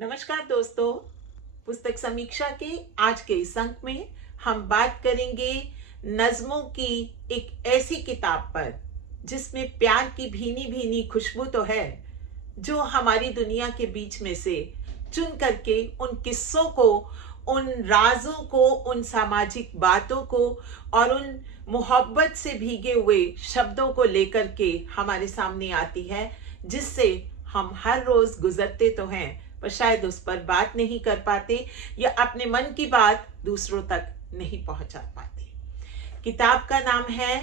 नमस्कार दोस्तों, पुस्तक समीक्षा के आज के इस अंक में हम बात करेंगे नज़्मों की एक ऐसी किताब पर जिसमें प्यार की भीनी भीनी खुशबू तो है, जो हमारी दुनिया के बीच में से चुन करके उन किस्सों को, उन राजों को, उन सामाजिक बातों को और उन मोहब्बत से भीगे हुए शब्दों को लेकर के हमारे सामने आती है, जिससे हम हर रोज गुजरते तो हैं पर शायद उस पर बात नहीं कर पाते या अपने मन की बात दूसरों तक नहीं पहुंचा पाते। किताब का नाम है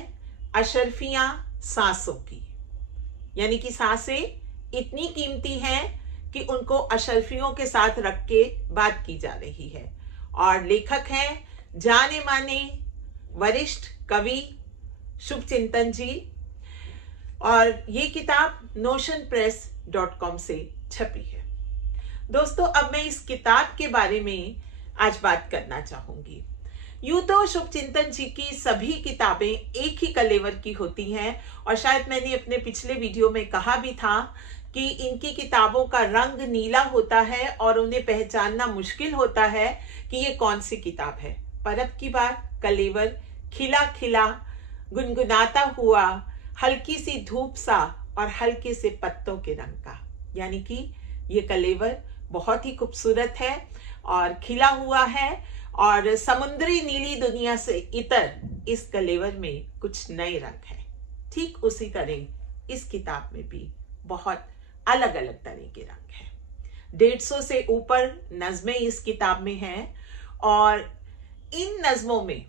अशरफियां सांसों की, यानी कि सांसें इतनी कीमती हैं कि उनको अशरफियों के साथ रख के बात की जा रही है। और लेखक हैं जाने माने वरिष्ठ कवि शुभचिंतन जी, और ये किताब notionpress.com से छपी है। दोस्तों, अब मैं इस किताब के बारे में आज बात करना चाहूंगी। यूं तो शुभचिंतन जी की सभी किताबें एक ही कलेवर की होती हैं, और शायद मैंने अपने पिछले वीडियो में कहा भी था कि इनकी किताबों का रंग नीला होता है और उन्हें पहचानना मुश्किल होता है कि ये कौन सी किताब है। पर अब की बार कलेवर खिला खिला, गुनगुनाता हुआ, हल्की सी धूप सा और हल्के से पत्तों के रंग का, यानी कि ये कलेवर बहुत ही खूबसूरत है और खिला हुआ है, और समुद्री नीली दुनिया से इतर इस कलेवर में कुछ नए रंग है। ठीक उसी तरह इस किताब में भी बहुत अलग अलग तरह के रंग हैं। 150 से ऊपर नज़्में इस किताब में हैं, और इन नज़्मों में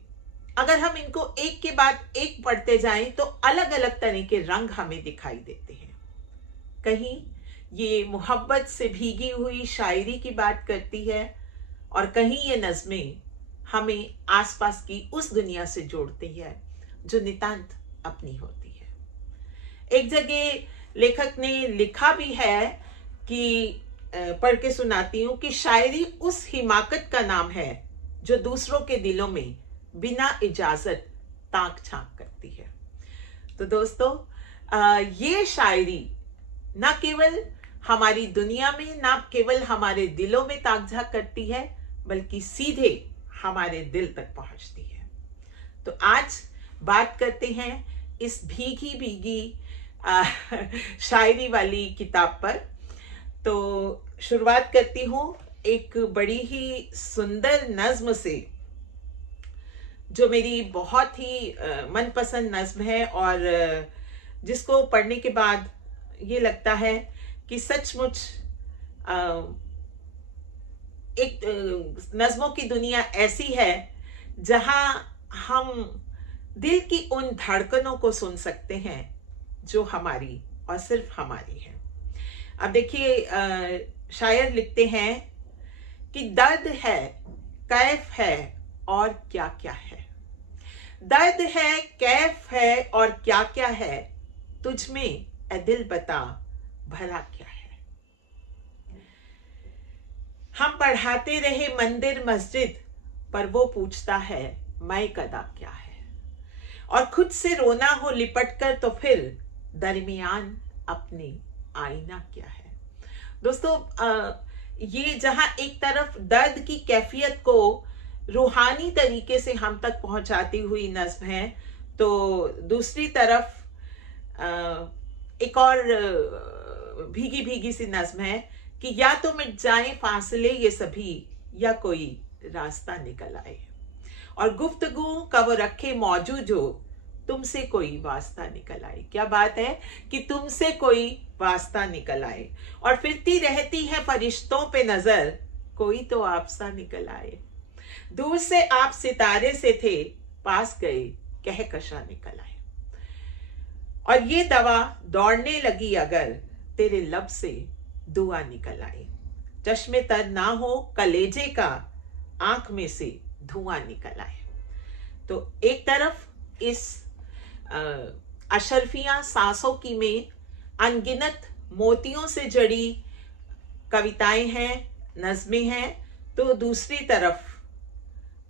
अगर हम इनको एक के बाद एक पढ़ते जाएं तो अलग अलग तरह के रंग हमें दिखाई देते हैं। कहीं ये मोहब्बत से भीगी हुई शायरी की बात करती है, और कहीं ये नज़्में हमें आसपास की उस दुनिया से जोड़ती है जो नितांत अपनी होती है। एक जगह लेखक ने लिखा भी है कि पढ़ के सुनाती हूँ कि शायरी उस हिमाकत का नाम है जो दूसरों के दिलों में बिना इजाजत ताक झांक करती है। तो दोस्तों, ये शायरी ना केवल हमारी दुनिया में, ना केवल हमारे दिलों में ताक झांक करती है, बल्कि सीधे हमारे दिल तक पहुंचती है। तो आज बात करते हैं इस भीगी भीगी शायरी वाली किताब पर। तो शुरुआत करती हूँ एक बड़ी ही सुंदर नज्म से, जो मेरी बहुत ही मनपसंद नज्म है, और जिसको पढ़ने के बाद ये लगता है कि सचमुच एक नज़्मों की दुनिया ऐसी है जहां हम दिल की उन धड़कनों को सुन सकते हैं जो हमारी और सिर्फ हमारी है। अब देखिए, शायर लिखते हैं कि दर्द है, कैफ है और क्या क्या है। दर्द है, कैफ है और क्या क्या है, तुझ में ए दिल बता भरा क्या है। हम पढ़ाते रहे मंदिर मस्जिद, पर वो पूछता है मैं कदा क्या है। और खुद से रोना हो लिपट कर तो फिर दरमियान अपने आईना क्या है। दोस्तों, ये जहां एक तरफ दर्द की कैफियत को रूहानी तरीके से हम तक पहुंचाती हुई नज्म है, तो दूसरी तरफ एक और भीगी भीगी सी नज्म है कि या तो मिट जाए फासले ये सभी, या कोई रास्ता निकल आए, और गुफ्तगू का वो रखे मौजूद जो तुमसे कोई वास्ता निकल आए। क्या बात है कि तुमसे कोई वास्ता निकल आए, और फिरती रहती है फरिश्तों पे नजर, कोई तो आपसा निकल आए। दूर से आप सितारे से थे, पास गए कहकशा निकल आए। और ये दवा दौड़ने लगी अगर, तेरे लब से दुआ निकल आए। चश्मे तर ना हो कलेजे का, आंख में से धुआं निकल आए। तो एक तरफ इस अशरफियां सांसों की में अनगिनत मोतियों से जड़ी कविताएं हैं, नज़में हैं, तो दूसरी तरफ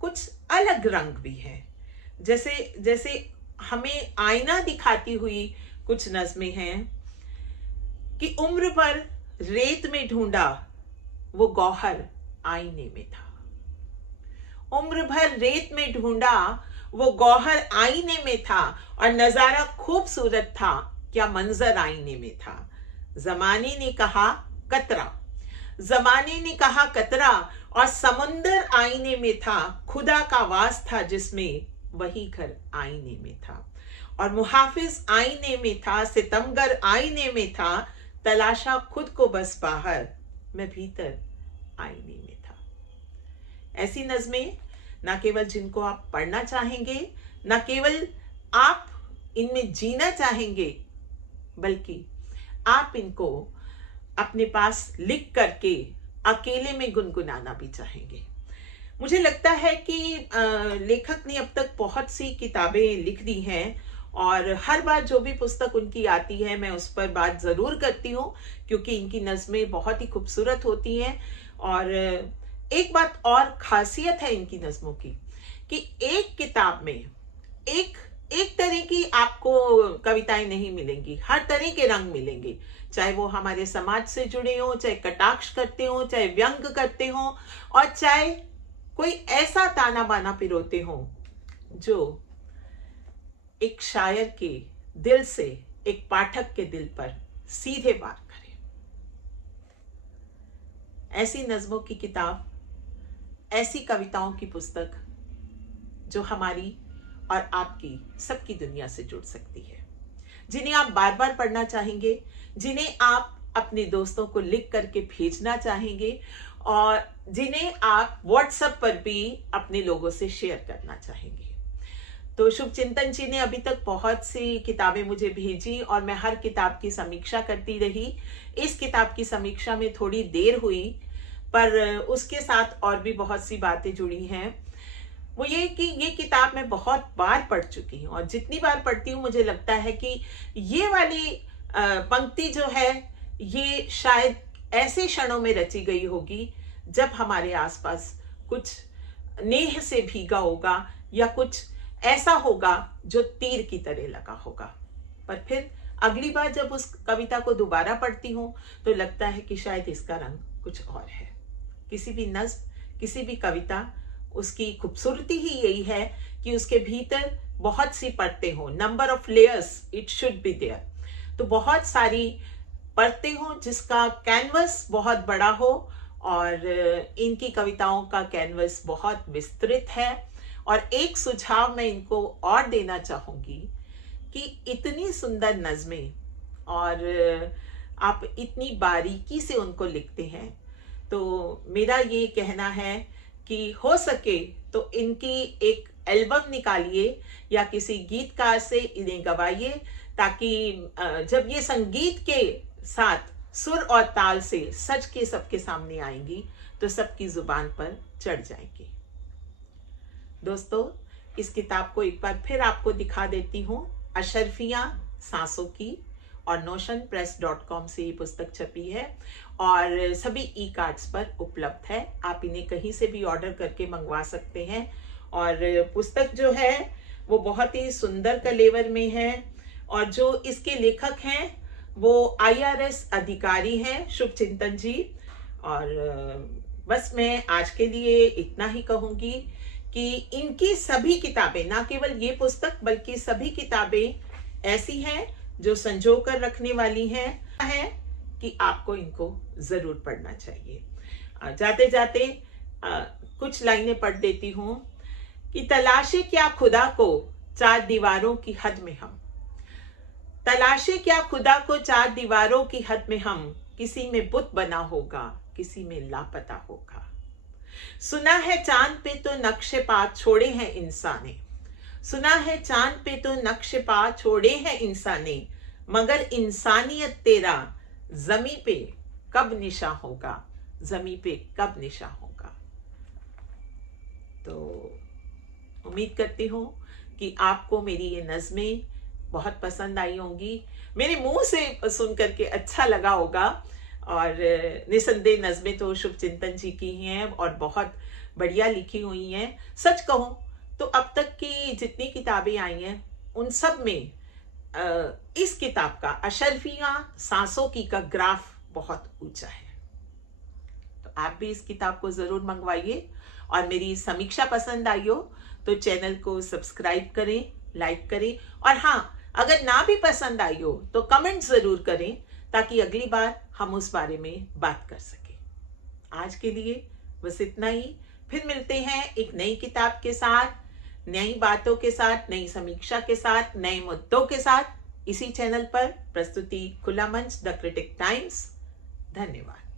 कुछ अलग रंग भी हैं। जैसे जैसे हमें आईना दिखाती हुई कुछ नज़में हैं कि उम्र भर रेत में ढूंढा, वो गौहर आईने में था। उम्र भर रेत में ढूंढा, वो गौहर आईने में था, और नजारा खूबसूरत था, क्या मंजर आईने में था। जमाने ने कहा कतरा, जमाने ने कहा कतरा, और समुंदर आईने में था, खुदा का वास था जिसमें, वही घर आईने में था। और मुहाफिज आईने में था, सितमगर आईने में था, तलाशा खुद को बस बाहर, मैं भीतर आईने में था। ऐसी नज़में ना केवल जिनको आप पढ़ना चाहेंगे, ना केवल आप इनमें जीना चाहेंगे, बल्कि आप इनको अपने पास लिख करके अकेले में गुनगुनाना भी चाहेंगे। मुझे लगता है कि लेखक ने अब तक बहुत सी किताबें लिख दी हैं, और हर बार जो भी पुस्तक उनकी आती है मैं उस पर बात ज़रूर करती हूँ, क्योंकि इनकी नज़में बहुत ही खूबसूरत होती हैं। और एक बात और खासियत है इनकी नज़मों की कि एक किताब में एक एक तरह की आपको कविताएं नहीं मिलेंगी, हर तरह के रंग मिलेंगे, चाहे वो हमारे समाज से जुड़े हों, चाहे कटाक्ष करते हों, चाहे व्यंग करते हों, और चाहे कोई ऐसा ताना बाना पिरोते हों जो एक शायर के दिल से, एक पाठक के दिल पर सीधे वार करे। ऐसी नज़मों की किताब, ऐसी कविताओं की पुस्तक जो हमारी और आपकी, सबकी दुनिया से जुड़ सकती है, जिन्हें आप बार बार पढ़ना चाहेंगे, जिन्हें आप अपने दोस्तों को लिख करके भेजना चाहेंगे, और जिन्हें आप व्हाट्सएप पर भी अपने लोगों से शेयर करना चाहेंगे। तो शुभचिंतन जी ने अभी तक बहुत सी किताबें मुझे भेजी, और मैं हर किताब की समीक्षा करती रही। इस किताब की समीक्षा में थोड़ी देर हुई, पर उसके साथ और भी बहुत सी बातें जुड़ी हैं। वो ये कि ये किताब मैं बहुत बार पढ़ चुकी हूँ, और जितनी बार पढ़ती हूँ मुझे लगता है कि ये वाली पंक्ति जो है, ये शायद ऐसे क्षणों में रची गई होगी जब हमारे आसपास कुछ नेह से भीगा होगा, या कुछ ऐसा होगा जो तीर की तरह लगा होगा। पर फिर अगली बार जब उस कविता को दोबारा पढ़ती हूँ तो लगता है कि शायद इसका रंग कुछ और है। किसी भी नज्म, किसी भी कविता, उसकी खूबसूरती ही यही है कि उसके भीतर बहुत सी परतें हों, number of layers it should be there. तो बहुत सारी परतें हों, जिसका कैनवस बहुत बड़ा हो, और इनकी कविताओं का कैनवस बहुत विस्तृत है। और एक सुझाव मैं इनको और देना चाहूँगी कि इतनी सुंदर नज़में, और आप इतनी बारीकी से उनको लिखते हैं, तो मेरा ये कहना है कि हो सके तो इनकी एक एल्बम निकालिए, या किसी गीतकार से इन्हें गवाइए, ताकि जब ये संगीत के साथ सुर और ताल से सच के सबके सामने आएंगी तो सबकी जुबान पर चढ़ जाएंगी। दोस्तों, इस किताब को एक बार फिर आपको दिखा देती हूँ। अशरफियाँ सांसों की, और notionpress.com से ये पुस्तक छपी है, और सभी ई कार्ड्स पर उपलब्ध है। आप इन्हें कहीं से भी ऑर्डर करके मंगवा सकते हैं। और पुस्तक जो है वो बहुत ही सुंदर कलेवर में है, और जो इसके लेखक हैं वो IRS अधिकारी हैं, शुभचिंतन जी। और बस मैं आज के लिए इतना ही कहूँगी कि इनकी सभी किताबें, ना केवल ये पुस्तक बल्कि सभी किताबें ऐसी हैं जो संजो कर रखने वाली हैं, है कि आपको इनको जरूर पढ़ना चाहिए। जाते जाते कुछ लाइनें पढ़ देती हूँ कि तलाशे क्या खुदा को चार दीवारों की हद में हम, तलाशे क्या खुदा को चार दीवारों की हद में हम, किसी में बुत बना होगा, किसी में लापता होगा। सुना है चांद पे तो नक्शे पा छोड़े हैं इंसाने, सुना है चांद पे तो नक्शे पा छोड़े हैं इंसाने, मगर इंसानियत तेरा जमी पे कब निशा होगा, जमी पे कब निशा होगा। तो उम्मीद करती हूँ कि आपको मेरी ये नज़में बहुत पसंद आई होंगी, मेरे मुंह से सुन करके अच्छा लगा होगा। और निसंदेह नज़में तो शुभचिंतन जी की हैं और बहुत बढ़िया लिखी हुई हैं। सच कहूँ तो अब तक की जितनी किताबें आई हैं उन सब में इस किताब का, अशरफियाँ सांसों की का ग्राफ बहुत ऊंचा है। तो आप भी इस किताब को जरूर मंगवाइए। और मेरी समीक्षा पसंद आई हो तो चैनल को सब्सक्राइब करें, लाइक करें, और हाँ, अगर ना भी पसंद आई हो तो कमेंट जरूर करें ताकि अगली बार हम उस बारे में बात कर सकें। आज के लिए बस इतना ही। फिर मिलते हैं एक नई किताब के साथ, नई बातों के साथ, नई समीक्षा के साथ, नए मुद्दों के साथ, इसी चैनल पर। प्रस्तुति खुला मंच, द क्रिटिक टाइम्स। धन्यवाद।